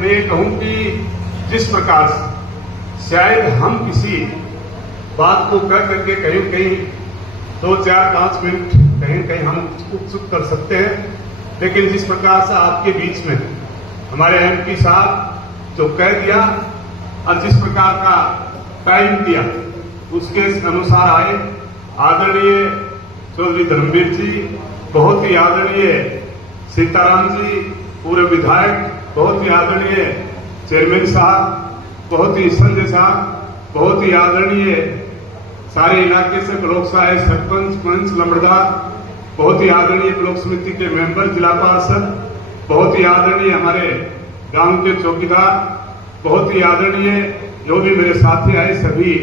मैं ये कहूं कि जिस प्रकार शायद हम किसी बात को कह करके कहीं कहीं 2, 4, 5 मिनट कहीं कहीं हम उत्सुक कर सकते हैं, लेकिन जिस प्रकार से आपके बीच में हमारे एमपी साहब जो कह दिया और जिस प्रकार का टाइम दिया उसके अनुसार आए आदरणीय चौधरी धर्मवीर जी, बहुत ही आदरणीय सीताराम जी, पूर्व विधायक, बहुत ही आदरणीय चेयरमैन साहब, बहुत ही संजय साहब, बहुत ही आदरणीय सारे इलाके से ब्लॉक सहायक सरपंच, पंच, लंबड़दार, बहुत ही आदरणीय ब्लॉक समिति के मेंबर, जिला पार्षद, बहुत ही आदरणीय हमारे गांव के चौकीदार, बहुत ही आदरणीय जो भी मेरे साथी आए, सभी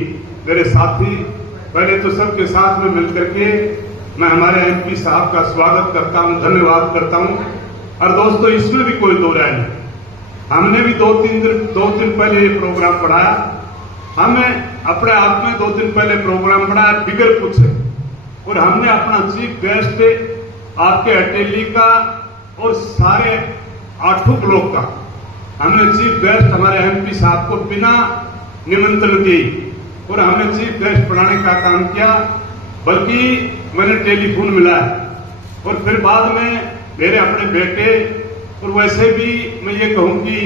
मेरे साथी, पहले तो सबके साथ में मिलकर के मैं हमारे एमपी साहब का स्वागत करता हूं, धन्यवाद करता हूं। और दोस्तों, इसमें भी कोई दो राय नहीं, हमने भी 2 दिन पहले ये प्रोग्राम पढ़ाया, हमें अपने आप में 2 दिन पहले प्रोग्राम पढ़ाया बिगर पूछे, और हमने अपना चीफ गेस्ट आपके अटेली का और सारे 8 ब्लॉक का हमने चीफ गेस्ट हमारे एमपी साहब को बिना निमंत्रण दिए और हमने चीफ गेस्ट बनाने का काम किया, बल्कि मैंने टेलीफोन मिलाया और फिर बाद में मेरे अपने बेटे, और वैसे भी मैं ये कहूं कि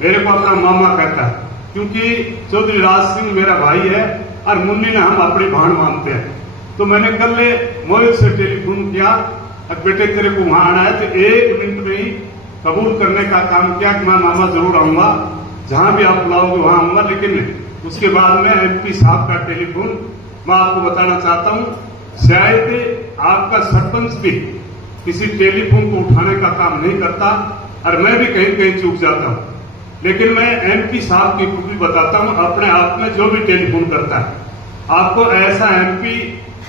मेरे को अपना मामा कहता है, क्योंकि चौधरी राज सिंह मेरा भाई है और मुन्नी ने हम अपनी भाण मानते हैं। तो मैंने कल मोहित से टेलीफोन किया, अब बेटे तेरे को वहां आना है, तो 1 मिनट में ही कबूल करने का काम किया कि मैं मामा जरूर आऊंगा, जहां भी आप बुलाओगे वहां आऊंगा। लेकिन उसके बाद में एमपी साहब का टेलीफोन मैं आपको बताना चाहता हूं, शायद आपका सरपंच भी किसी टेलीफोन को उठाने का काम नहीं करता और मैं भी कहीं कहीं चूक जाता हूं, लेकिन मैं एमपी साहब की खूबी बताता हूं, अपने आप में जो भी टेलीफोन करता है, आपको ऐसा एमपी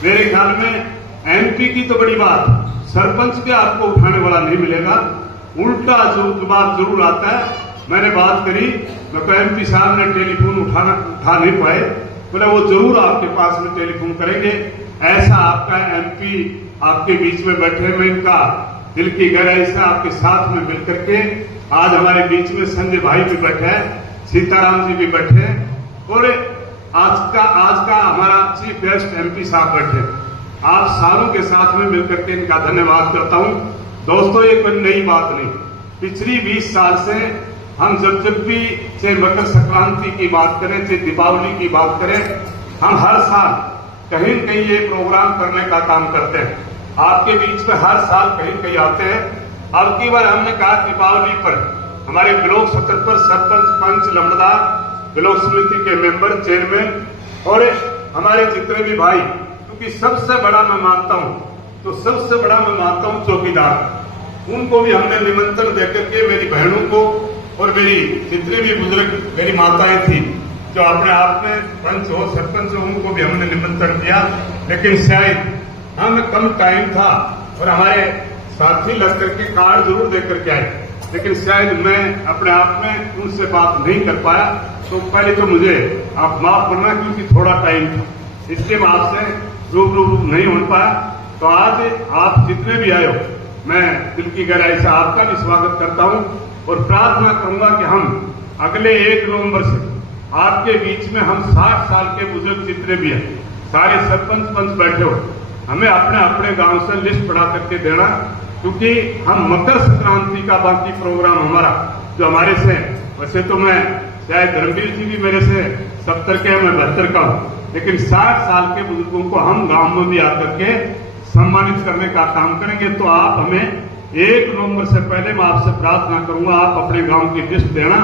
मेरे ख्याल में एमपी की तो बड़ी बात, सरपंच के आपको उठाने वाला नहीं मिलेगा, उल्टा जो जवाब जरूर आता है। मैंने बात करी, तो एमपी साहब ने टेलीफोन उठा नहीं पाए, बोले वो जरूर आपके पास में टेलीफोन करेंगे। ऐसा आपका एमपी आपके बीच में बैठे, मैं इनका दिल की गहराई से आपके साथ में मिलकर के आज हमारे बीच में संजय भाई भी बैठे हैं, सीताराम जी भी बैठे हैं, और आज का हमारा चीफ गेस्ट एमपी साहब बैठे। आप सारों के साथ में मिलकर के इनका धन्यवाद करता हूं। दोस्तों, ये कोई नई बात नहीं, पिछली 20 साल से हम जब भी चाहे मकर संक्रांति की बात करें, चाहे दीपावली की बात करें, हम हर साल कहीं न कहीं ये प्रोग्राम करने का काम करते हैं। आपके बीच में हर साल कहीं कहीं आते हैं। अब की बार हमने कहा दीपावली पर हमारे ब्लॉक स्तर पर सरपंच, पंच, लंबड़दार, ब्लॉक समिति के मेंबर, चेयरमैन और हमारे जितने भी भाई, क्योंकि सबसे बड़ा मैं मानता हूं, तो सबसे बड़ा मैं मानता हूं चौकीदार, उनको भी हमने निमंत्रण देकर के मेरी बहनों को और मेरी जितने भी बुजुर्ग मेरी माताएं थी जो अपने आप में पंच हो, सरपंच हो, उनको भी हमने निमंत्रण दिया, लेकिन शायद हमें कम टाइम था और हमारे साथी लग करके कार्ड जरूर देकर के आए, लेकिन शायद मैं अपने आप में उनसे बात नहीं कर पाया। तो पहले तो मुझे आप माफ करना, क्योंकि थोड़ा टाइम था, इसलिए मैं आपसे रूबरू नहीं हो पाया। तो आज आप जितने भी आए हो, मैं दिल की गहराई से आपका भी स्वागत करता हूं और प्रार्थना करूंगा कि हम अगले 1 नवंबर से आपके बीच में हम 60 साल के बुजुर्ग जितने भी हैं, सारे सरपंच पंच बैठे हो, हमें अपने अपने गांव से लिस्ट बढ़ा करके देना, क्योंकि हम मकर संक्रांति का बाकी प्रोग्राम हमारा जो हमारे से, वैसे तो मैं शायद धर्मवीर जी भी मेरे से 70 के, मैं 72 का हूं, लेकिन 60 साल के बुजुर्गों को हम गांव में भी आकर के सम्मानित करने का काम करेंगे। तो आप हमें 1 नवंबर से पहले मैं आपसे प्रार्थना करूंगा, आप अपने गांव की लिस्ट देना,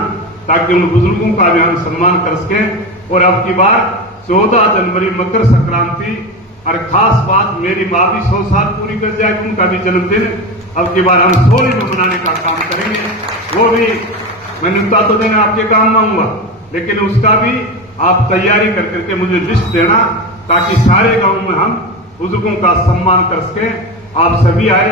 ताकि उन बुजुर्गों का भी हम सम्मान कर सकें। और अब की बार 14 जनवरी मकर संक्रांति, और खास बात, मेरी माँ भी 100 साल पूरी कर जाए, उनका भी जन्मदिन अब की बार हम 16 में मनाने का काम करेंगे। वो भी मैं न्योता तो देना आपके काम में आऊंगा, लेकिन उसका भी आप तैयारी कर करके मुझे लिस्ट देना, ताकि सारे गांव में हम बुजुर्गों का सम्मान कर सकें। आप सभी आए,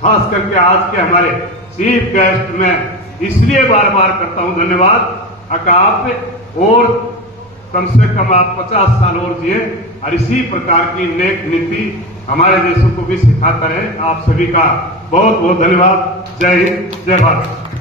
खास करके आज के हमारे चीफ गेस्ट में इसलिए बार बार करता हूं धन्यवाद, आप और कम से कम आप 50 साल और जिए और इसी प्रकार की नेक नीति हमारे देशों को भी सिखाता रहे। आप सभी का बहुत बहुत धन्यवाद। जय हिंद, जय भारत।